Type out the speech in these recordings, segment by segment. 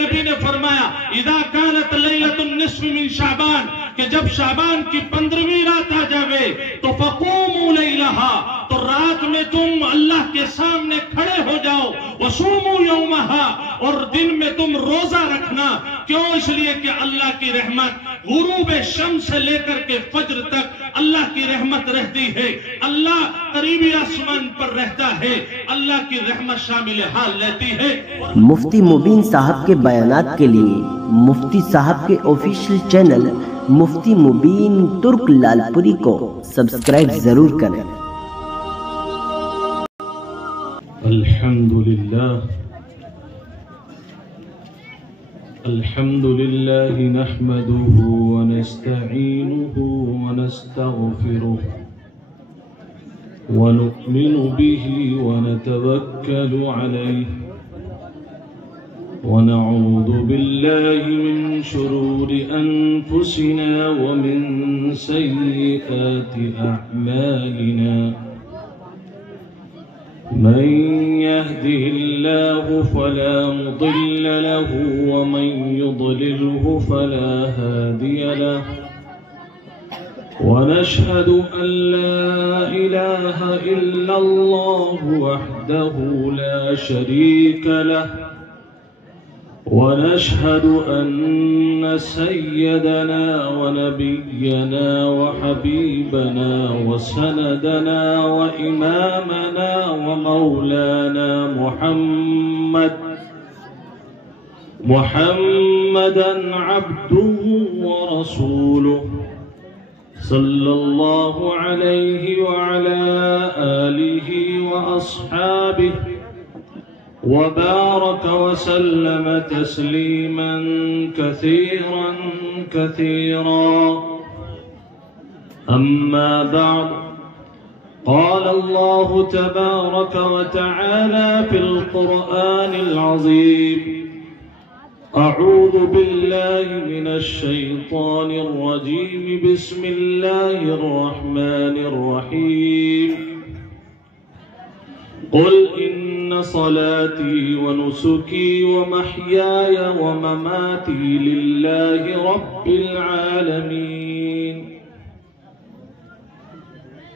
نبی نے فرمایا اذا کانت لیلۃ النصف من شعبان کہ جب شعبان کی 15ویں رات آ جاوے تو فقوموا لیلہا تو رات میں تم اللہ کے سامنے کھڑے ہو جاؤ وصوموا یومہا اور دن میں تم روزہ رکھنا کیوں اس لیے کہ اللہ کی رحمت غروب شمس سے لے کر کے فجر تک اللہ کی رحمت رہتی ہے اللہ قریبی آسمان پر رہتا ہے اللہ کی رحمت شامل حال لیتی ہے مفتی مبین صاحب کے بیانات کے لیے مفتی صاحب کے آفیشیل چینل مفتی مبین ترک لال پوری کو سبسکرائب ضرور کریں الحمد لله نحمده ونستعينه ونستغفره ونؤمن به ونتوكل عليه ونعوذ بالله من شرور أنفسنا ومن سيئات أعمالنا من يهده الله فلا مضل له ومن يضلله فلا هادي له ونشهد أن لا إله إلا الله وحده لا شريك له ونشهد أن سيدنا ونبينا وحبيبنا وسندنا وإمامنا ومولانا محمدا عبده ورسوله صلى الله عليه وعلى آله وأصحابه وبارك وسلم تسليما كثيرا كثيرا أما بعد قال الله تبارك وتعالى في القرآن العظيم أعوذ بالله من الشيطان الرجيم بسم الله الرحمن الرحيم قل إن صلاتي ونسكي ومحياي ومماتي لله رب العالمين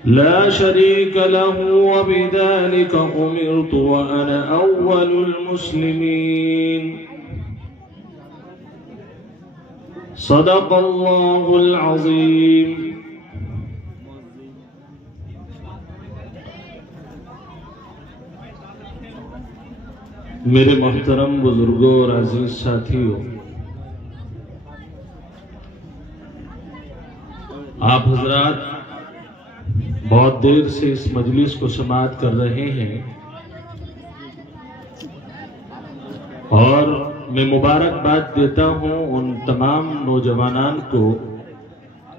لا شريك له وبذلك أمرت وأنا أول المسلمين صدق الله العظيم میرے محترم بزرگوں اور عزیز ساتھیوں آپ حضرات بہت دیر سے اس مجلس کو سماعت کر رہے ہیں اور میں مبارکباد دیتا ہوں ان تمام نوجوانان کو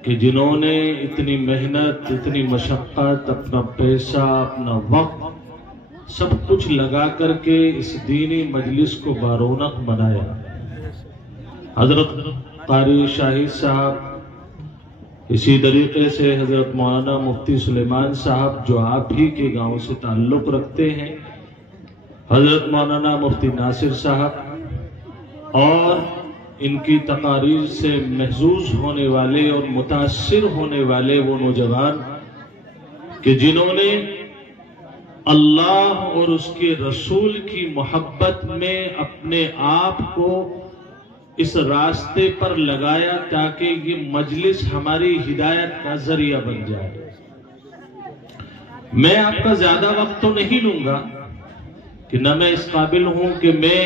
کہ جنہوں نے اتنی محنت اتنی مشقت اپنا پیسہ اپنا وقت سب کچھ لگا کر کے اس دینی مجلس کو بارونق بنایا حضرت قاری شاہد صاحب اسی طریقے سے حضرت مولانا مفتی سلیمان صاحب جو آپ ہی کے گاؤں سے تعلق رکھتے ہیں حضرت مولانا مفتی ناصر صاحب اور ان کی تقاریر سے محظوظ ہونے والے اور متاثر ہونے والے وہ نوجوان کہ جنہوں نے اللہ اور اس کے رسول کی محبت میں اپنے آپ کو اس راستے پر لگایا تاکہ یہ مجلس ہماری ہدایت کا ذریعہ بن جائے میں آپ کا زیادہ وقت تو نہیں لوں گا کہ نہ میں اس قابل ہوں کہ میں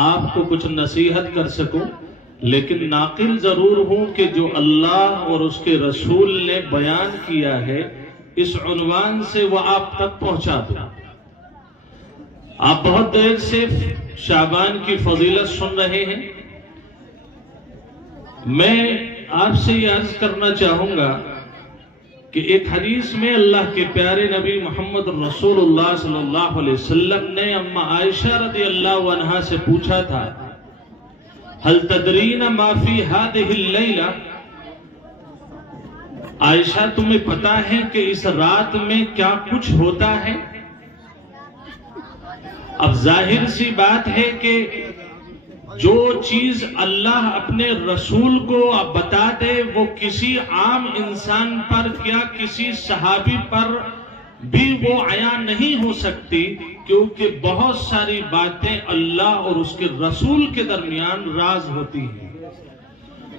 آپ کو کچھ نصیحت کر سکوں لیکن ناقل ضرور ہوں کہ جو اللہ اور اس کے رسول نے بیان کیا ہے اس عنوان سے وہ آپ تک پہنچا دو آپ بہت دیر سے شعبان کی فضیلت سن رہے ہیں میں آپ سے یہ عرض کرنا چاہوں گا کہ ایک حدیث میں اللہ کے پیارے نبی محمد رسول اللہ صلی اللہ علیہ وسلم نے اما عائشہ رضی اللہ عنہا سے پوچھا تھا هل تدرین ما فی هذه اللیلہ عائشہ تمہیں پتا ہے کہ اس رات میں کیا کچھ ہوتا ہے اب ظاہر سی بات ہے کہ جو چیز اللہ اپنے رسول کو بتا دے وہ کسی عام انسان پر کیا کسی صحابی پر بھی وہ عیاں نہیں ہو سکتی، کیونکہ بہت ساری باتیں اللہ اور اس کے رسول کے درمیان راز ہوتی ہیں۔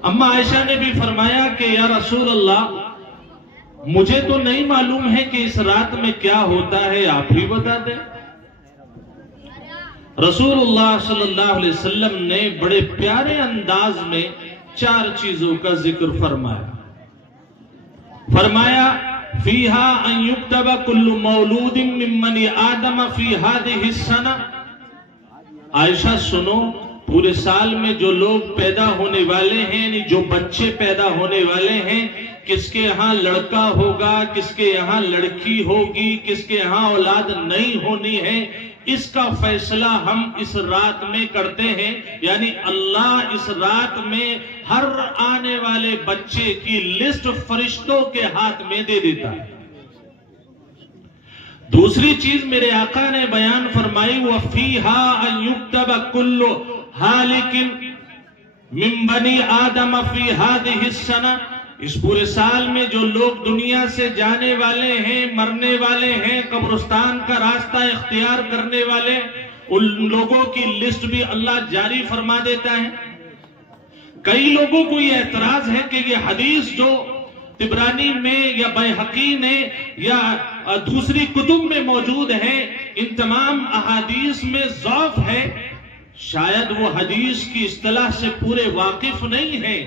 اما عائشہ نے بھی فرمایا کہ یا رسول اللہ مجھے تو نہیں معلوم ہے کہ اس رات میں کیا ہوتا ہے، آپ ہی بتا دیں۔ رسول اللہ صلی اللہ علیہ وسلم نے بڑے پیارے انداز میں 4 چیزوں کا ذکر فرمایا فیہا ان یکتب کل مولود من بنی آدم فی ہذہ السنہ۔ عائشہ سنو، پورے سال میں جو لوگ پیدا ہونے والے ہیں، یعنی جو بچے پیدا ہونے والے ہیں، کس کے یہاں لڑکا ہوگا، کس کے یہاں لڑکی ہوگی، کس کے یہاں اولاد نہیں ہونی ہے، اس کا فیصلہ ہم اس رات میں کرتے ہیں۔ یعنی اللہ اس رات میں ہر آنے والے بچے کی لسٹ فرشتوں کے ہاتھ میں دے دیتا ہے۔ دوسری چیز میرے آقا نے بیان فرمائی وَفِيهَا أَن يُكْتَبَ كُلُّ هَالِكٍ مِّن بَنِي آدَمَ فِي هَذِهِ السَّنَةِ۔ اس پورے سال میں جو لوگ دنیا سے جانے والے ہیں، مرنے والے ہیں، قبرستان کا راستہ اختیار کرنے والے، ان لوگوں کی لسٹ بھی اللہ جاری فرما دیتا ہے۔ کئی لوگوں کو یہ اعتراض ہے کہ یہ حدیث جو طبرانی میں یا بیہقی نے یا دوسری کتب میں موجود ہے، ان تمام احادیث میں ضعف ہے۔ شاید وہ حدیث کی اصطلاح سے پورے واقف نہیں ہے۔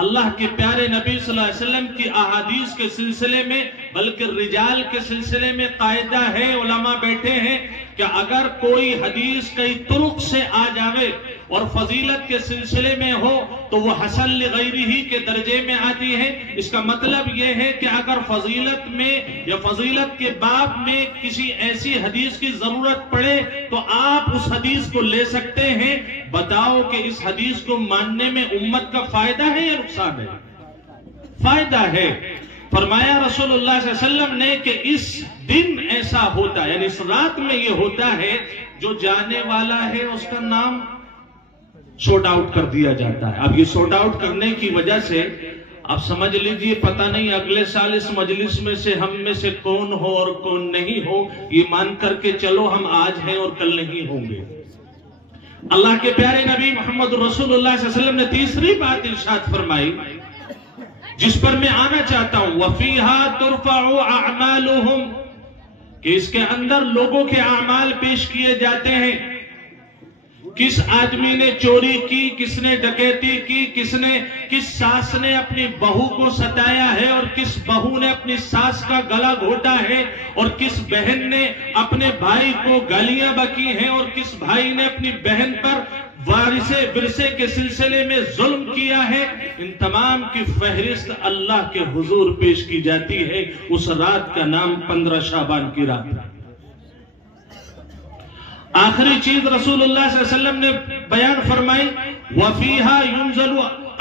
اللہ کے پیارے نبی صلی اللہ علیہ وسلم کی احادیث کے سلسلے میں بلکہ رجال کے سلسلے میں قاعدہ ہے، علماء بیٹھے ہیں کہ اگر کوئی حدیث کئی طرق سے آ جاوے اور فضیلت کے سلسلے میں ہو تو وہ حسن لغیرہ کے درجے میں آتی ہے۔ اس کا مطلب یہ ہے کہ اگر فضیلت میں یا فضیلت کے باب میں کسی ایسی حدیث کی ضرورت پڑے تو آپ اس حدیث کو لے سکتے ہیں۔ بتاؤ کہ اس حدیث کو ماننے میں امت کا فائدہ ہے یا نقصان ہے؟ فائدہ ہے۔ فرمایا رسول اللہ صلی اللہ علیہ وسلم نے کہ اس دن ایسا ہوتا ہے، یعنی اس رات میں یہ ہوتا ہے، جو جانے والا ہے اس کا نام سورٹ آؤٹ کر دیا جاتا ہے۔ اب یہ سورٹ آؤٹ کرنے کی وجہ سے آپ سمجھ لیجئے پتہ نہیں اگلے سال اس مجلس میں سے ہم میں سے کون ہو اور کون نہیں ہو، یہ مان کر کے چلو ہم آج ہیں اور کل نہیں ہوں گے۔ اللہ کے پیارے نبی محمد رسول اللہ صلی اللہ علیہ وسلم نے تیسری بات ارشاد فرمائی جس پر میں آنا چاہتا ہوں وَفِيهَا تُرْفَعُ أَعْمَالُهُمْ، کہ اس کے اندر لوگوں کے اعمال پیش کیے جاتے ہیں۔ کس آدمی نے چوری کی، کس نے ڈکیتی کی، کس ساس نے اپنی بہو کو ستایا ہے اور کس بہو نے اپنی ساس کا گلا گھوٹا ہے، اور کس بہن نے اپنے بھائی کو گالیاں بکی ہیں، اور کس بھائی نے اپنی بہن پر ورثے کے سلسلے میں ظلم کیا ہے۔ ان تمام کی فہرست اللہ کے حضور پیش کی جاتی ہے۔ اس رات کا نام 15 شعبان کی رات ہے۔ آخری چیز رسول اللہ صلی اللہ علیہ وسلم نے بیان فرمائی وَفِيهَا يُنزَلُ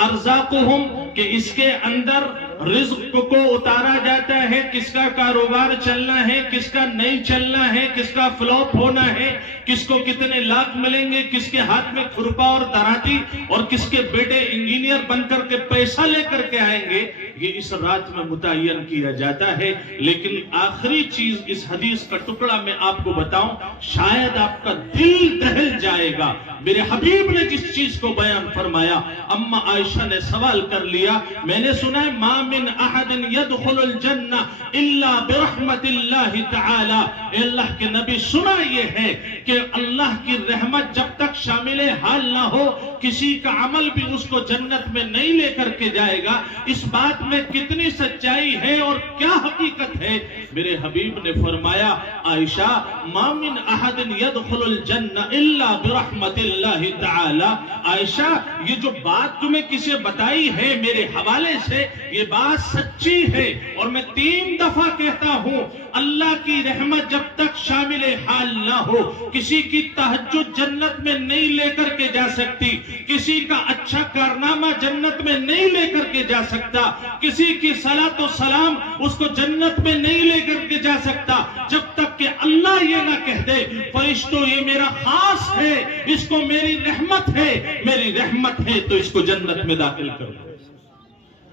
أَرْزَاقُهُمْ، کہ اس کے اندر رزق کو اتارا جاتا ہے، کس کا کاروبار چلنا ہے، کس کا نہیں چلنا ہے، کس کا فلوپ ہونا ہے، کس کو کتنے لاکھ ملیں گے، کس کے ہاتھ میں کھرپا اور دراتی اور کس کے بیٹے انجینئر بن کر کے پیسہ لے کر کے آئیں گے، یہ اس رات میں متعین کیا جاتا ہے۔ لیکن آخری چیز اس حدیث کا ٹکڑا میں آپ کو بتاؤں، شاید آپ کا دل دہل جائے گا۔ میرے حبیب نے جس چیز کو بیان فرمایا، اما عائشہ نے سوال کر لیا، میں نے سنا ہے ما من احد يدخل الجنہ الا برحمت اللہ تعالی، اے اللہ کے نبی سنا یہ ہے کہ اللہ کی رحمت جب تک شامل حال نہ ہو کسی کا عمل بھی اس کو جنت میں نہیں لے کر کے جائے گا۔ اس بات میں کتنی سچائی ہے اور کیا حقیقت ہے؟ میرے حبیب نے فرمایا عائشہ ما من احد يدخل الجنہ الا برحمت اللہ تعالی، عائشہ یہ جو بات تمہیں کسی بتائی ہے میرے حوالے سے یہ بات سچی ہے، اور میں 3 دفعہ کہتا ہوں اللہ کی رحمت جب تک شامل حال نہ ہو کسی کی تہجد جنت میں نہیں لے کر کے جا سکتی، کسی کا اچھا کارنامہ جنت میں نہیں لے کر کے جا سکتا، کسی کی صلاۃ و سلام اس کو جنت میں نہیں لے کر کے جا سکتا جب تک کہ اللہ یہ نہ کہہ دے فرشتوں یہ میرا خاص ہے، اس کو میری رحمت ہے تو اس کو جنت میں داخل کر دو۔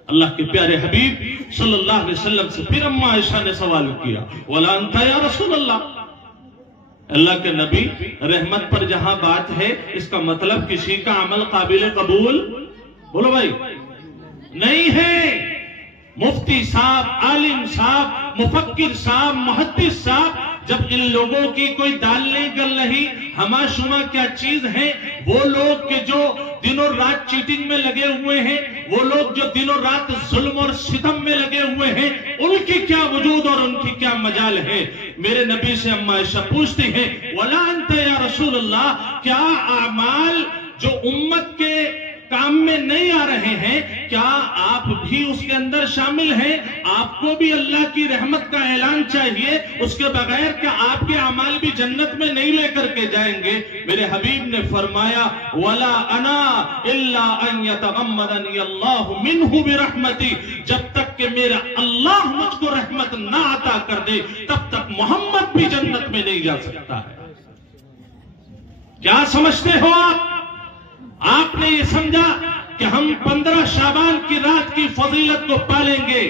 اللہ کے پیارے حبیب صلی اللہ علیہ وسلم سے پھر اماں عائشہ نے سوال کیا وَلَا أَنْتَ يَا رسول اللہ کے نبی، رحمت پر جہاں بات ہے اس کا مطلب کسی کا عمل قابل قبول بولو بھائی نہیں ہے۔ مفتی صاحب، عالم صاحب، مفکر صاحب، محدث صاحب جب ان لوگوں کی کوئی دال نہیں گل رہی، ہما شما کیا چیز ہے، وہ لوگ کہ جو دنوں رات چیٹنگ میں لگے ہوئے ہیں، وہ لوگ جو دنوں رات ظلم اور ستم میں لگے ہوئے ہیں، ان کی کیا وجود اور ان کی کیا مجال ہے۔ میرے نبی سے اماں عائشہ پوچھتی ہیں وَلَا أَنْتَ يَا رسول اللہ، کیا اعمال جو امت کے کام میں نہیں آ رہے ہیں کیا آپ بھی اس کے اندر شامل ہیں؟ آپ کو بھی اللہ کی رحمت کا اعلان چاہیے، اس کے بغیر کہ آپ کے اعمال بھی جنت میں نہیں لے کر کے جائیں گے۔ میرے حبیب نے فرمایا وَلَا أَنَا إِلَّا أَن يَتَغَمَّدَنِيَ اللَّهُ مِنْهُ بِرَحْمَتِي، جب تک کہ میرا اللہ مجھ کو رحمت نہ عطا کر دے تب تک محمد بھی جنت میں نہیں جا سکتا ہے۔ کیا سمجھتے ہو آپ نے یہ سمجھا کہ ہم 15 شعبان کی رات کی فضیلت کو پالیں گے؟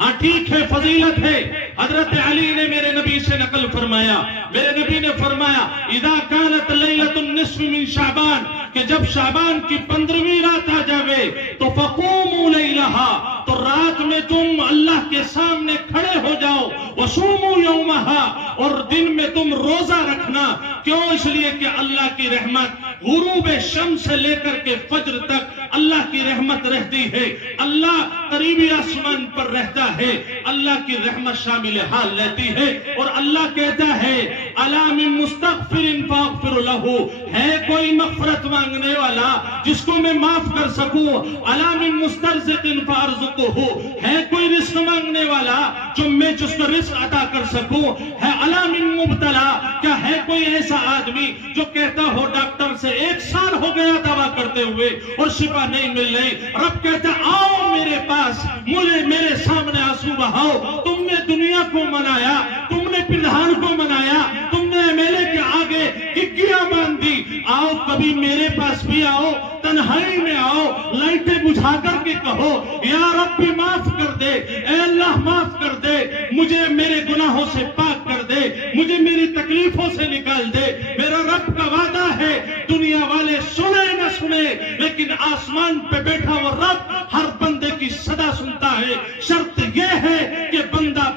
ہاں ٹھیک ہے، فضیلت ہے۔ حضرت علی نے میرے نبی سے نقل فرمایا، میرے نبی نے فرمایا اذا كانت ليلة النصف من شعبان، کہ جب شعبان کی 15ویں رات آ جاوے تو فقوموا لیلہا، تو رات میں تم اللہ کے سامنے کھڑے ہو جاؤ، وصوموا یومہا، اور دن میں تم روزہ رکھنا۔ کیوں؟ اس لیے کہ اللہ کی رحمت غروب شمس سے لے کر کے فجر تک اللہ کی رحمت رہتی ہے، اللہ قریبی آسمان پر رہتا ہے، اللہ کی رحمت شامل حال رہتی ہے، اور اللہ کہتا ہے الا من مستغفر فاغفر له، ہے کوئی مغفرت مانگنے والا جس کو میں معاف کر سکوں؟ الا من مسترزق فارزقه، ہے کوئی رزق مانگنے والا جو میں جس کو رزق عطا کر سکوں؟ ہے الا من مبتلا، کیا ہے کوئی ایسا آدمی جو کہتا ہو ڈاکٹر سے 1 سال ہو گیا دوا کرتے ہوئے اور شفا نہیں مل رہی، رب کہتا آؤ میرے پاس، مجھے میرے سامنے آنسو بہاؤ۔ تم نے دنیا کو منایا، تم نے پنہان کو منایا، تم نے میلے کے آگے گگیاں باندھ دی، آؤ کبھی میرے پاس بھی آؤ، تنہائی میں آؤ، لائٹیں بجھا کر کے کہو یا رب معاف کر دے، اے اللہ معاف کر دے، مجھے میرے گناہوں سے پاک کر دے، مجھے میری تکلیفوں سے نکال دے۔ میرا رب کا وعدہ ہے، دنیا والے سنے نہ سنے لیکن آسمان پہ بیٹھا وہ رب ہر بندے کی صدا سنتا ہے۔ شرط یہ ہے کہ بندہ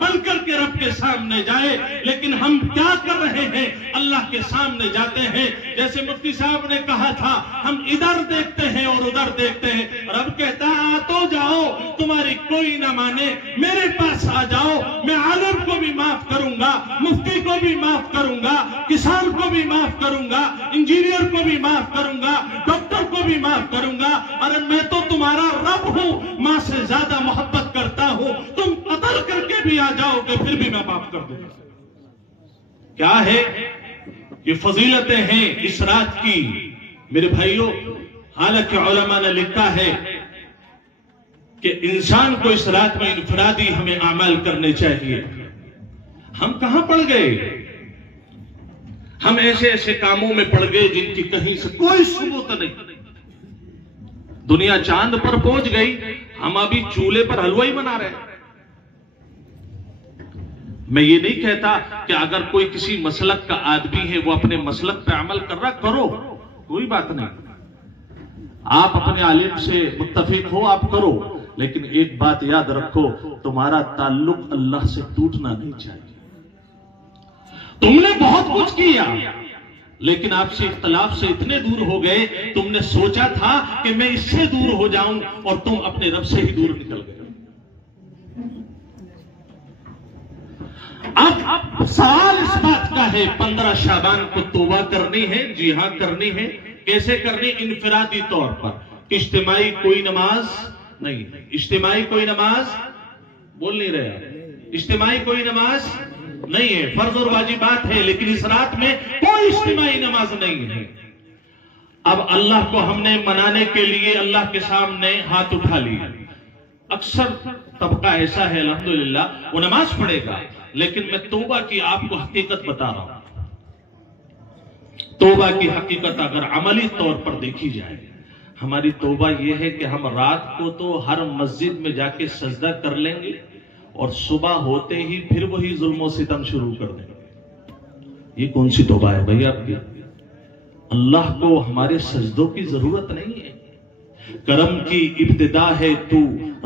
بن کر کے رب کے سامنے جائے، لیکن ہم کیا کر رہے ہیں؟ اللہ کے سامنے جاتے ہیں، جیسے مفتی صاحب نے کہا تھا ہم ادھر دیکھتے ہیں اور ادھر دیکھتے ہیں۔ رب کہتا آ تو جاؤ، تمہاری کوئی نہ مانے، میرے پاس آ جاؤ، میں عالم کو بھی معاف کروں گا، مفتی کو بھی معاف کروں گا، کسان کو بھی معاف کروں گا، انجینئر کو بھی معاف کروں گا، ڈاکٹر کو بھی معاف کروں گا۔ ارے میں تو تمہارا رب ہوں، ماں سے زیادہ محبت کرتا ہوں، تم قتل کر کے بھی آ جاؤ گے پھر بھی میں معاف کر دوں گا۔ کیا ہے یہ فضیلتیں ہیں اس رات کی میرے بھائیوں؟ حالانکہ علماء نے لکھا ہے کہ انسان کو اس رات میں انفرادی ہمیں اعمال کرنے چاہیے۔ ہم کہاں پڑ گئے؟ ہم ایسے کاموں میں پڑ گئے جن کی کہیں سے کوئی ثبوت نہیں۔ دنیا چاند پر پہنچ گئی، ہم ابھی چولہے پر حلوہ ہی بنا رہے ہیں۔ میں یہ نہیں کہتا کہ اگر کوئی کسی مسلک کا آدمی ہے وہ اپنے مسلک پہ عمل کر رہا کرو، کوئی بات نہیں، آپ اپنے عالم سے متفق ہو آپ کرو، لیکن ایک بات یاد رکھو، تمہارا تعلق اللہ سے ٹوٹنا نہیں چاہیے۔ تم نے بہت کچھ کیا لیکن آپ سے اختلاف سے اتنے دور ہو گئے، تم نے سوچا تھا کہ میں اس سے دور ہو جاؤں اور تم اپنے رب سے ہی دور نکل گئے۔ اب سوال اس بات کا ہے 15 شعبان کو توبہ کرنی ہے؟ جی ہاں کرنی ہے۔ کیسے کرنی؟ انفرادی طور پر، اجتماعی کوئی نماز نہیں، اجتماعی کوئی نماز بول نہیں رہے، اجتماعی کوئی نماز نہیں ہے، فرض اور واجبات ہے لیکن اس رات میں کوئی اجتماعی نماز نہیں ہے۔ اب اللہ کو ہم نے منانے کے لیے اللہ کے سامنے ہاتھ اٹھا لیے۔ اکثر طبقہ ایسا ہے الحمدللہ وہ نماز پڑھے گا، لیکن میں توبہ کی آپ کو حقیقت بتا رہا ہوں۔ توبہ کی حقیقت اگر عملی طور پر دیکھی جائے، ہماری توبہ یہ ہے کہ ہم رات کو تو ہر مسجد میں جا کے سجدہ کر لیں گے اور صبح ہوتے ہی پھر وہی ظلم و ستم شروع کر دیں گے۔ یہ کون سی توبہ ہے بھائی آپ کی؟ اللہ کو ہمارے سجدوں کی ضرورت نہیں ہے۔ کرم کی ابتدا ہے تو،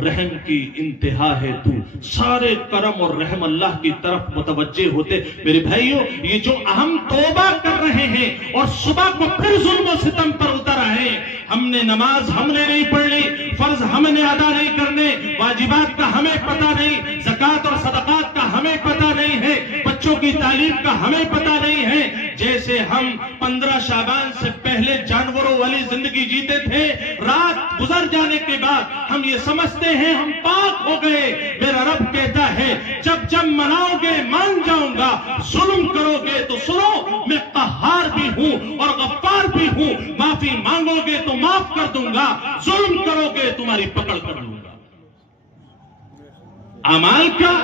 رحم کی انتہا ہے تو، سارے کرم اور رحم اللہ کی طرف متوجہ ہوتے۔ میرے بھائیوں، یہ جو ہم توبہ کر رہے ہیں اور صبح کو پھر ظلم و ستم پر اتر آئے، ہم نے نماز ہم نے نہیں پڑھنی، فرض ہم نے ادا نہیں کرنے، واجبات کا ہمیں پتہ نہیں، زکوٰۃ اور صدقات کا ہمیں پتہ نہیں ہے، بچوں کی تعلیم کا ہمیں پتہ نہیں ہے۔ جیسے ہم 15 شعبان سے پہلے جانوروں والی زندگی جیتے تھے، رات گزر جانے کے بعد ہم یہ سمجھتے ہیں ہم پاک ہو گئے۔ میرا رب کہتا ہے جب مناؤ گے مان جاؤں گا، ظلم کرو گے تو سنو میں قہار بھی ہوں اور غفار بھی ہوں، معافی مانگو گے تو معاف کر دوں گا، ظلم کرو گے تمہاری پکڑ کر لوں گا۔ اعمال کا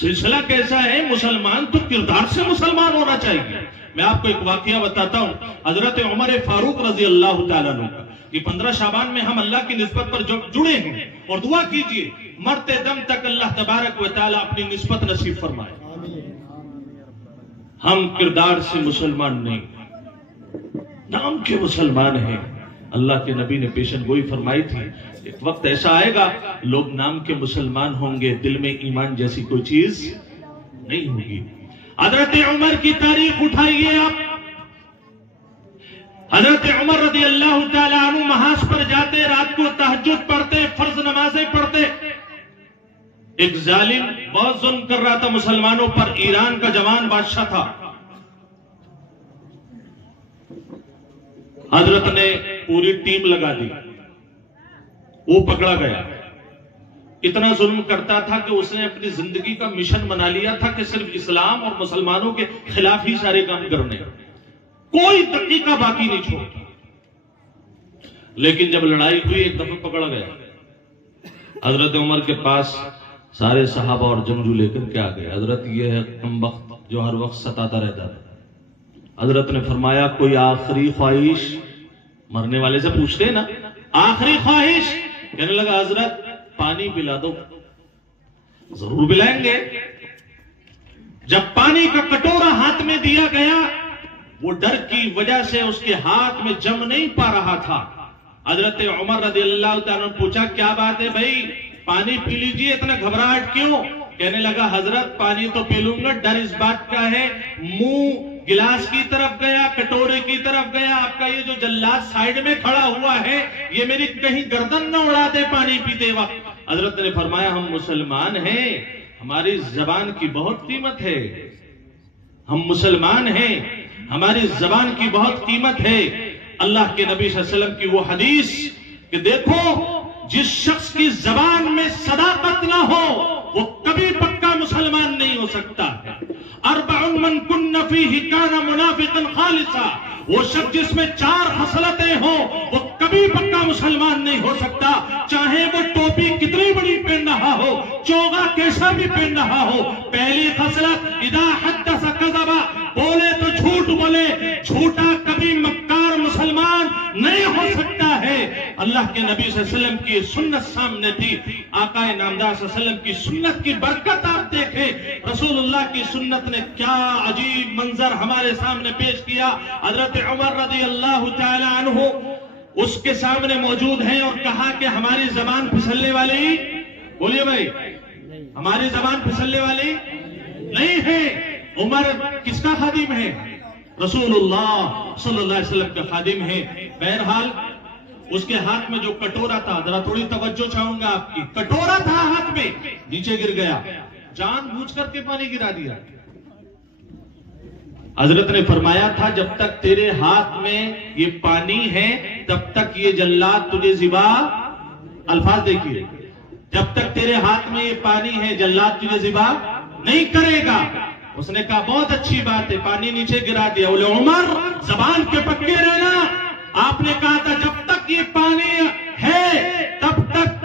سلسلہ کیسا ہے؟ مسلمان تو کردار سے مسلمان ہونا چاہیے۔ میں آپ کو ایک واقعہ بتاتا ہوں، حضرت عمر فاروق رضی اللہ تعالیٰ عنہ کا۔ یہ 15 شعبان میں ہم اللہ کی نسبت پر جڑے ہیں اور دعا کیجئے مرتے دم تک اللہ تبارک و تعالیٰ اپنی نسبت نصیب فرمائے۔ ہم کردار سے مسلمان نہیں، نام کے مسلمان ہیں۔ اللہ کے نبی نے پیشن گوئی فرمائی تھی، ایک وقت ایسا آئے گا لوگ نام کے مسلمان ہوں گے، دل میں ایمان جیسی کوئی چیز نہیں ہوگی۔ حضرت عمر کی تاریخ اٹھائیے آپ۔ حضرت عمر رضی اللہ تعالیٰ عنہ محاذ پر جاتے، رات کو تہجد پڑھتے، فرض نمازیں پڑھتے۔ ایک ظالم بہت ظلم کر رہا تھا مسلمانوں پر، ایران کا جوان بادشاہ تھا۔ حضرت نے پوری ٹیم لگا دی، وہ پکڑا گیا۔ اتنا ظلم کرتا تھا کہ اس نے اپنی زندگی کا مشن بنا لیا تھا کہ صرف اسلام اور مسلمانوں کے خلاف ہی سارے کام کرنے، کوئی دقیقہ باقی نہیں چھوڑتا۔ لیکن جب لڑائی ہوئی ایک دفعہ پکڑا گیا، حضرت عمر کے پاس سارے صحابہ اور جنگجو لے کر کے آ گئے۔ حضرت یہ ہے کمبخت جو ہر وقت ستاتا رہتا تھا۔ حضرت نے فرمایا کوئی آخری خواہش؟ مرنے والے سے پوچھتے ہیں نا آخری خواہش؟ کہنے لگا حضرت پانی پلا دو۔ ضرور پلائیں گے۔ جب پانی کا کٹورا ہاتھ میں دیا گیا، وہ ڈر کی وجہ سے اس کے ہاتھ میں جم نہیں پا رہا تھا۔ حضرت عمر رضی اللہ تعالیٰ نے پوچھا کیا بات ہے بھائی، پانی پی لیجیے، اتنا گھبراہٹ کیوں؟ کہنے لگا حضرت پانی تو پی لوں گا، ڈر اس بات کا ہے منہ گلاس کی طرف گیا، کٹورے کی طرف گیا، آپ کا یہ جو جلاد سائیڈ میں کھڑا ہوا ہے یہ میری کہیں گردن نہ اڑا دے پانی پیتے وقت۔ حضرت نے فرمایا ہم مسلمان ہیں، ہماری زبان کی بہت قیمت ہے، ہم مسلمان ہیں، ہماری زبان کی بہت قیمت ہے۔ اللہ کے نبی صلی اللہ علیہ وسلم کی وہ حدیث کہ دیکھو جس شخص کی زبان میں صداقت نہ ہو وہ کبھی پکا مسلمان نہیں ہو سکتا ہے۔ اربع من کن فیہ کان منافقا خالصا، وہ شخص جس میں 4 خصلتیں ہوں وہ کبھی پکا مسلمان نہیں ہو سکتا، چاہے وہ ٹوپی کتنی بڑی پہن رہا ہو، چوغا کیسا بھی پہن رہا ہو۔ پہلی خصلت اذا حدث کذب، بولے تو جھوٹ بولے، جھوٹا کبھی مکار مسلمان نہیں ہو سکتا ہے۔ اللہ کے نبی صلی اللہ علیہ وسلم کی سنت سامنے تھی، آقا نامدار صلی اللہ علیہ وسلم کی سنت کی برکت آپ دیکھیں، رسول اللہ کی سنت نے کیا عجیب منظر ہمارے سامنے پیش کیا۔ حضرت عمر رضی اللہ تعالی عنہ اس کے سامنے موجود ہیں اور کہا کہ ہماری زبان پھسلنے والی، بولیے بھائی ہماری زبان پھسلنے والی نہیں ہے۔ عمر کس کا خادم ہے؟ رسول اللہ صلی اللہ علیہ وسلم کا خادم ہے۔ بہرحال اس کے ہاتھ میں جو کٹورا تھا، ذرا تھوڑی توجہ چاہوں گا آپ کی، کٹورا تھا ہاتھ میں، نیچے گر گیا، جان بوجھ کر کے پانی گرا دیا۔ حضرت نے فرمایا تھا جب تک تیرے ہاتھ میں یہ پانی ہے تب تک یہ جلاد تجھے ذبح، الفاظ دیکھیے، جب تک تیرے ہاتھ میں یہ پانی ہے جلاد تجھے ذبح نہیں کرے گا۔ اس نے کہا بہت اچھی بات ہے، پانی نیچے گرا دیا۔ بولے عمر زبان کے پکے رہنا، آپ نے کہا تھا جب تک یہ پانی ہے تب تک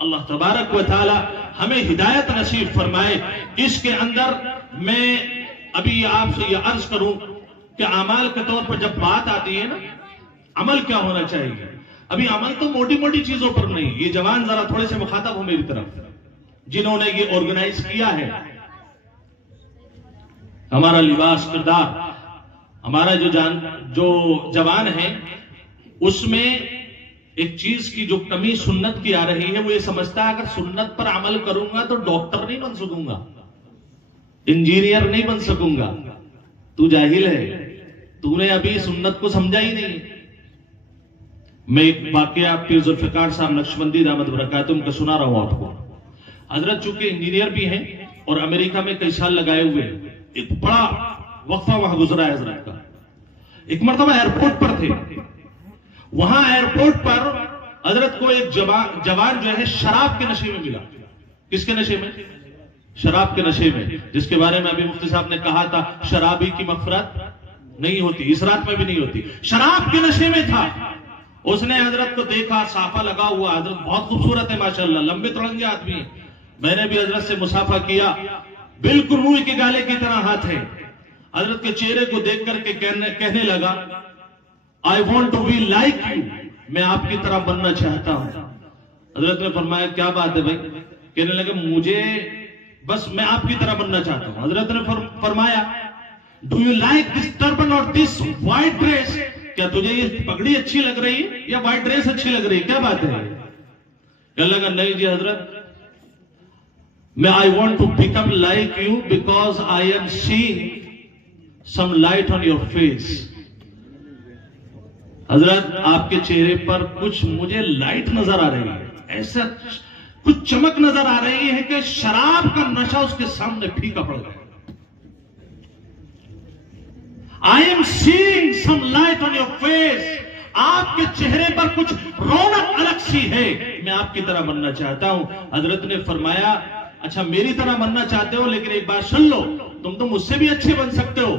اللہ تبارک و تعالی ہمیں ہدایت نصیب فرمائے۔ اس کے اندر میں ابھی آپ سے یہ عرض کروں کہ اعمال کے طور پر جب بات آتی ہے نا، عمل کیا ہونا چاہیے؟ ابھی عمل تو موٹی موٹی چیزوں پر نہیں، یہ جوان ذرا تھوڑے سے مخاطب ہو میری طرف، جنہوں نے یہ آرگنائز کیا ہے۔ ہمارا لباس، کردار، ہمارا جو جوان ہے، اس میں ایک چیز کی جو کمی سنت کی آ رہی ہے، وہ یہ سمجھتا ہے اگر سنت پر عمل کروں گا تو ڈاکٹر نہیں بن سکوں گا، انجینئر نہیں بن سکوں گا۔ تو جاہل ہے، تو نے ابھی سنت کو سمجھا ہی نہیں۔ میں ایک واقعہ پیر ذوالفقار صاحب نقشبندی دامت برکاتہم کا سنا رہا ہوں آپ کو۔ حضرت چونکہ انجینئر بھی ہیں اور امریکہ میں کئی سال لگائے ہوئے، ایک بڑا وقفہ وہاں گزرا ہے حضرت کا۔ ایک مرتبہ ایئرپورٹ پر تھے، وہاں ایئرپورٹ پر حضرت کو ایک جوان جو ہے شراب کے نشے میں ملا۔ کس کے نشے میں؟ شراب کے نشے میں، جس کے بارے میں ابھی مفتی صاحب نے کہا تھا شرابی کی مغفرت نہیں ہوتی، اس رات میں بھی نہیں ہوتی۔ شراب کے نشے میں تھا، اس نے حضرت کو دیکھا، صافہ لگا ہوا، حضرت بہت خوبصورت ہے ماشاءاللہ، لمبے ترنگے آدمی ہیں، میں نے بھی حضرت سے مصافحہ کیا، بالکل روئی کے گالے کی طرح ہاتھ ہے۔ حضرت کے چہرے کو دیکھ کر کے کہنے لگا I want to be like you، میں آپ کی طرح بننا چاہتا ہوں۔ حضرت نے فرمایا کیا بات ہے بھائی؟ کہنے لگا مجھے بس میں آپ کی طرح بننا چاہتا ہوں۔ حضرت نے فرمایا Do you like this turban or this white dress؟ کیا تجھے یہ پگڑی اچھی لگ رہی ہے یا وائٹ ڈریس اچھی لگ رہی ہے؟ کیا بات ہے؟ کہنے لگا نہیں جی حضرت، میں I want to become like you because I am seeing some light on your face۔ حضرت آپ کے چہرے پر کچھ مجھے لائٹ نظر آ رہی ہے، ایسا کچھ چمک نظر آ رہی ہے کہ شراب کا نشہ اس کے سامنے پھیکا پڑ گیا۔ I am seeing some light on your face، آپ کے چہرے پر کچھ رونق الگ سی ہے، میں آپ کی طرح بننا چاہتا ہوں۔ حضرت نے فرمایا اچھا میری طرح بننا چاہتے ہو، لیکن ایک بات سن لو، تم تو مجھ سے بھی اچھے بن سکتے ہو۔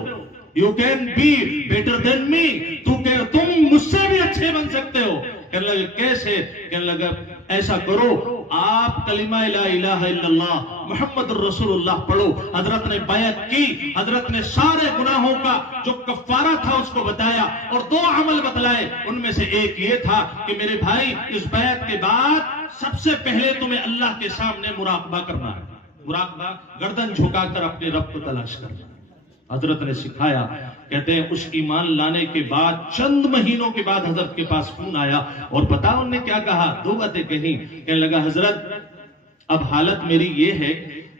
You can be better than me، تم مجھ سے بھی اچھے بن سکتے ہو۔ کہنے لگا کیسے؟ کہنے لگا ایسا کرو، آپ کلمہ لا الہ الا اللہ محمد الرسول اللہ پڑھو۔ حضرت نے بیعت کی، حضرت نے سارے گناہوں کا جو کفارہ تھا اس کو بتایا اور 2 عمل بتلائے، ان میں سے ایک یہ تھا کہ میرے بھائی اس بیعت کے بعد سب سے پہلے تمہیں اللہ کے سامنے مراقبہ کرنا ہے، مراقبہ گردن جھکا کر اپنے رب کو تلاش کرنا۔ حضرت نے سکھایا، کہتے ہیں اس ایمان لانے کے بعد چند مہینوں کے بعد حضرت کے پاس فون آیا اور پتا انہوں نے کیا کہا؟ 2 باتیں کہیں۔ کہنے لگا حضرت اب حالت میری یہ ہے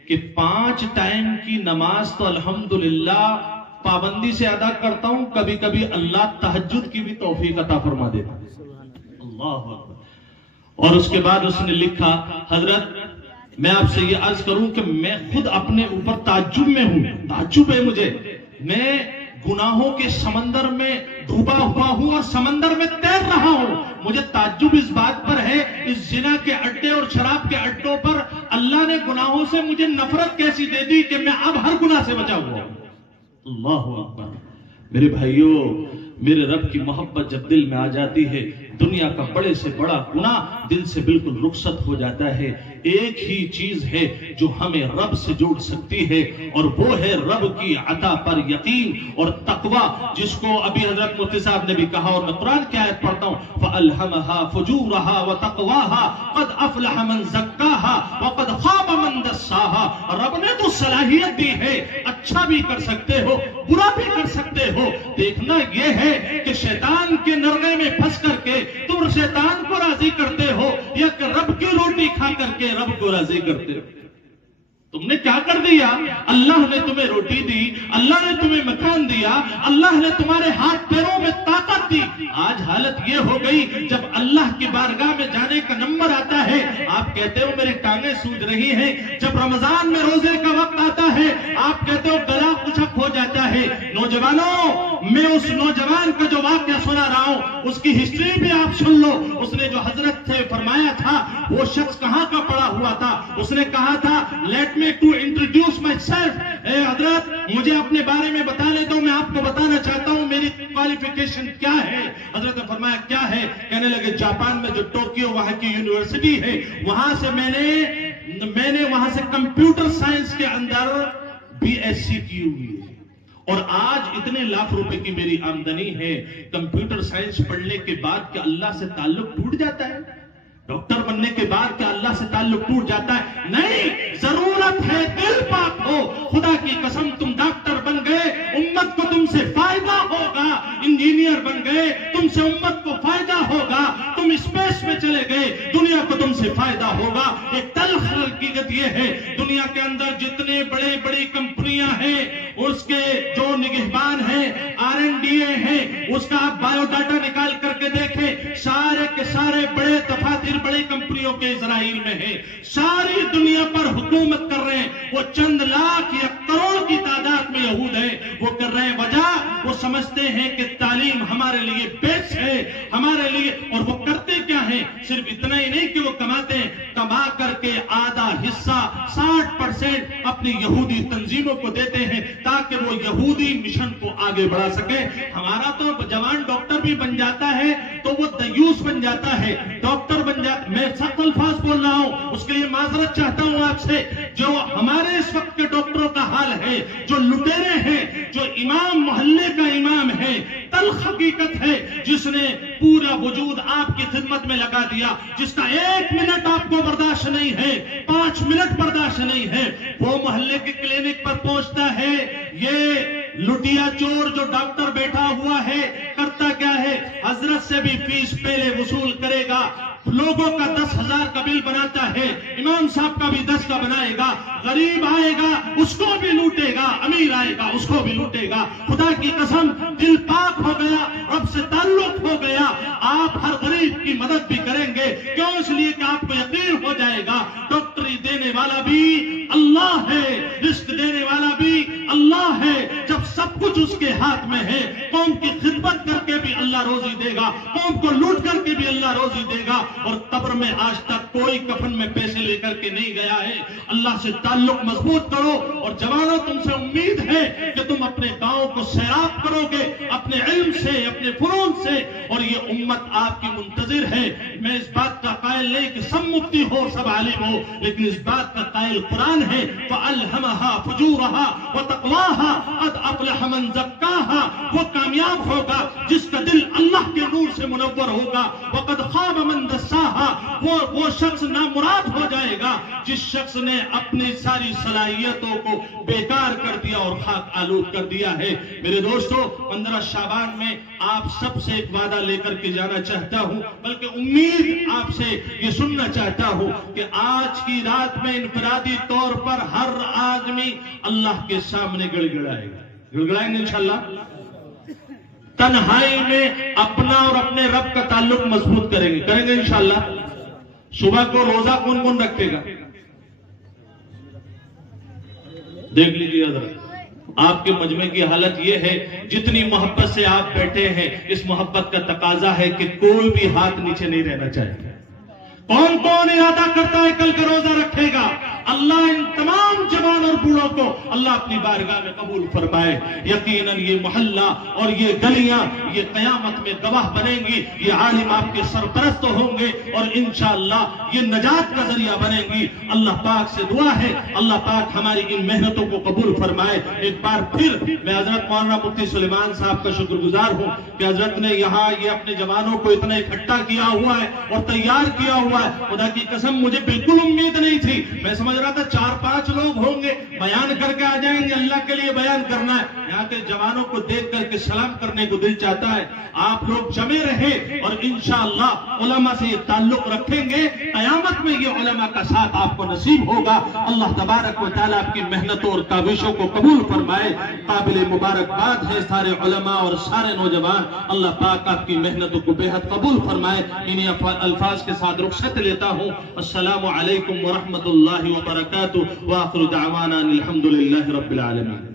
کہ 5 ٹائم کی نماز تو الحمدللہ پابندی سے ادا کرتا ہوں، کبھی کبھی اللہ تہجد کی بھی توفیق عطا فرما دیتا۔ اللہ اکبر۔ اور اس کے بعد اس نے لکھا حضرت میں آپ سے یہ عرض کروں کہ میں خود اپنے اوپر تعجب میں ہوں، تعجب ہے مجھے، میں گناہوں کے سمندر میں ڈوبا ہوا ہوں اور سمندر میں تیر رہا ہوں۔ مجھے تعجب اس بات پر ہے اس زنا کے اڈے اور شراب کے اڈوں پر اللہ نے گناہوں سے مجھے نفرت کیسی دے دی کہ میں اب ہر گناہ سے بچا ہوا ہوں۔ اللہ اکبر۔ میرے بھائیوں، میرے رب کی محبت جب دل میں آ جاتی ہے، دنیا کا بڑے سے بڑا گناہ دل سے بالکل رخصت ہو جاتا ہے۔ ایک ہی چیز ہے جو ہمیں رب سے جوڑ سکتی ہے اور وہ ہے رب کی عطا پر یقین اور تقوی، جس کو ابھی حضرت مفتی صاحب نے بھی کہا اور میں قرآن کی آیت پڑھتا ہوں فَأَلْهَمَهَا فُجُورَهَا وَتَقْوَاهَا قَدْ أَفْلَحَ مَنْ زَكَّاهَا وَقَدْ خَابَ مَنْ دَسَّاهَا۔ رب نے تو صلاحیت دی ہے، اچھا بھی کر سکتے ہو، برا بھی کر سکتے ہو، دیکھنا یہ ہے کہ شیطان کے نرغے میں پھنس کر کے تم شیطان کو راضی کرتے ہو یا کہ رب کی روٹی کھا کر کے رب کو راضی کرتے ہو۔ تم نے کیا کر دیا؟ اللہ نے تمہیں روٹی دی، اللہ نے تمہیں مکان دیا، اللہ نے تمہارے ہاتھ پیروں میں طاقت دی۔ آج حالت یہ ہو گئی جب اللہ کی بارگاہ میں جانے کا نمبر آتا ہے آپ کہتے ہو میری ٹانگیں سوج رہی ہیں، جب رمضان میں روزے کا وقت آتا ہے آپ کہتے ہو گلا کچک ہو جاتا ہے۔ نوجوانوں، میں اس نوجوان کا جو واقعہ سنا رہا ہوں اس کی ہسٹری بھی آپ سن لو۔ اس نے جو حضرت سے فرمایا تھا وہ شخص کہاں کا پڑا ہوا تھا، اس نے کہا تھا late me to introduce myself. حضرت مجھے اپنے بارے میں بتانے دو، میں آپ کو بتانا چاہتا ہوں میری کوالیفیکیشن کیا ہے. حضرت نے فرمایا کیا ہے؟ کہنے لگے جاپان میں جو ٹوکیو وہاں کی یونیورسٹی ہے وہاں سے میں نے وہاں سے کمپیوٹر سائنس کے اندر BSc کی ہوئی ہے، اور آج اتنے لاکھ روپے کی میری آمدنی ہے. کمپیوٹر سائنس پڑھنے کے بعد کیا اللہ سے تعلق ٹوٹ جاتا ہے؟ ڈاکٹر بننے کے بعد کیا اللہ سے تعلق ٹوٹ جاتا ہے؟ نہیں، ضرورت ہے دل پاک ہو. خدا کی قسم تم ڈاکٹر بن گئے امت کو تم سے فائدہ ہوگا، انجینئر بن گئے تم سے امت کو فائدہ ہوگا، تم اسپیس میں چلے گئے دنیا کو تم سے فائدہ ہوگا. ایک تلخ حقیقت یہ ہے دنیا کے اندر جتنے بڑی کمپنیاں ہیں اس کے جو نگہبان ہیں R&D ہیں اس کا آپ بایو ڈاٹا نکال کر کے دیکھیں، سارے کے سارے بڑے دفاتر بڑی کمپنیوں کے اسرائیل میں ہیں، ساری دنیا پر حکومت کر رہے ہیں. وہ چند لاکھ یا کروڑ کی تعداد میں یہود ہیں، وہ کر رہے ہیں. وجہ وہ سمجھتے ہیں کہ تعلیم ہمارے لیے بیس ہے، ہمارے لیے. اور وہ کرتے کیا ہیں؟ صرف اتنا ہی نہیں کہ وہ کماتے ہیں، کما کر کے آدھا حصہ 60% اپنی یہودی تنظیموں کو دیتے ہیں تاکہ وہ یہودی مشن کو آگے بڑھا سکے. ہمارا تو جوان ڈاکٹر بھی بن جاتا ہے تو وہ دیوس بن جاتا ہے، ڈاکٹر بن جاتا. میں سخت الفاظ بول رہا ہوں، اس کے لیے معذرت چاہتا ہوں آپ سے. جو ہمارے اس وقت کے ڈاکٹروں کا حال ہے، جو لٹیرے ہیں، جو امام محلے کا امام ہے، تلخ حقیقت ہے، جس نے پورا وجود آپ کی خدمت میں لگا دیا، جس کا 1 منٹ آپ کو برداشت نہیں ہے، 5 منٹ برداشت نہیں ہے، وہ محلے کے کلینک پر پہنچتا ہے. یہ لٹیا چور جو ڈاکٹر بیٹھا ہوا ہے کرتا کیا ہے؟ حضرت سے بھی فیس پہلے وصول کرے گا، لوگوں کا 10,000 کا بل بناتا ہے، امام صاحب کا بھی 10 کا بنائے گا. غریب آئے گا اس کو بھی لوٹے گا، امیر آئے گا اس کو بھی لوٹے گا. خدا کی قسم دل پاک ہو گیا، رب سے تعلق ہو گیا. آپ ہر غریب کی مدد بھی کریں گے. کیوں؟ اس لیے کہ آپ کو یقین ہو جائے گا ڈاکٹری دینے والا بھی اللہ ہے، رزق دینے والا بھی اللہ ہے. جب سب کچھ اس کے ہاتھ میں ہے، قوم کی خدمت کر کے بھی اللہ روزی دے گا، قوم کو لوٹ کر کے بھی اللہ روزی دے گا. اور قبر میں آج تک کوئی کفن میں پیسے لے کر کے نہیں گیا ہے. اللہ سے تعلق مضبوط کرو. اور جوانوں تم سے امید ہے کہ تم اپنے گاؤں کو سیراب کرو گے اپنے علم سے، اپنے فنون سے، اور یہ امت آپ کی منتظر ہے. میں اس بات کا قائل نہیں کہ سب مفتی ہو سب عالم ہو، لیکن اس بات کا قائل قرآن ہے فَأَلْهَمَهَا فُجُورَهَا وَتَقْوَاهَا قَدْ أَفْلَحَ مَنْ زَكَّاهَا. وہ کامیاب ہوگا جس کا دل اللہ کے نور سے منور ہوگا. وَقَدْ خَابَ مَنْ دَسَّاهَا. وہ شخص نامراد ہو جائے گا جس شخص نے اپنی ساری صلاحیتوں کو بیکار کر دیا اور خاک آلود کر دیا ہے. میرے دوستو 15 شعبان میں آپ سب سے ایک وعدہ لے کر کے جانا چاہتا ہوں، بلکہ امید آپ سے یہ سننا چاہتا ہوں کہ آج کی رات میں انفرادی طور پر ہر آدمی اللہ کے سامنے گڑ گڑائے گا. گڑگڑائیں گے انشاءاللہ. تنہائی میں اپنا اور اپنے رب کا تعلق مضبوط کریں گے انشاءاللہ. صبح کو روزہ کون کون رکھے گا؟ دیکھ لیجیے حضرت، آپ کے مجمع کی حالت یہ ہے جتنی محبت سے آپ بیٹھے ہیں، اس محبت کا تقاضا ہے کہ کوئی بھی ہاتھ نیچے نہیں رہنا چاہیے. کون کون ارادہ کرتا ہے کل کا روزہ رکھے گا؟ اللہ ان تمام جوان اور بوڑھوں کو اللہ اپنی بارگاہ میں قبول فرمائے. یقیناً یہ محلہ اور یہ گلیاں یہ قیامت میں گواہ بنیں گی. یہ عالم آپ کے سرپرست ہوں گے اور انشاءاللہ یہ نجات کا ذریعہ بنیں گی. اللہ پاک سے دعا ہے اللہ پاک ہماری ان محنتوں کو قبول فرمائے. ایک بار پھر میں حضرت مولانا مفتی سلیمان صاحب کا شکر گزار ہوں کہ حضرت نے یہاں یہ اپنے جوانوں کو اتنا اکٹھا کیا ہوا ہے اور تیار کیا ہوا ہے. خدا کی قسم مجھے بالکل امید نہیں تھی. میں سمجھ رہا تھا 4-5 لوگ ہوں گے بیان کر کے آ جائیں گے، اللہ کے لیے بیان کرنا ہے. یہاں کے جوانوں کو دیکھ کر کے سلام کرنے کو دل چاہتا ہے. آپ لوگ جمے رہے اور انشاءاللہ علماء سے یہ تعلق رکھیں گے. قیامت میں یہ علماء کا ساتھ آپ کو نصیب ہوگا. اللہ تبارک و تعالیٰ آپ کی محنتوں اور کاوشوں کو قبول فرمائے. قابل مبارکباد ہے سارے علماء اور سارے نوجوان. اللہ پاک آپ کی محنتوں کو بے حد قبول فرمائے. انہی الفاظ کے ساتھ رخصت لیتا ہوں. السلام علیکم ورحمۃ اللہ وبرکاتہ. وآخر دعوانا الحمدللہ رب العالمین.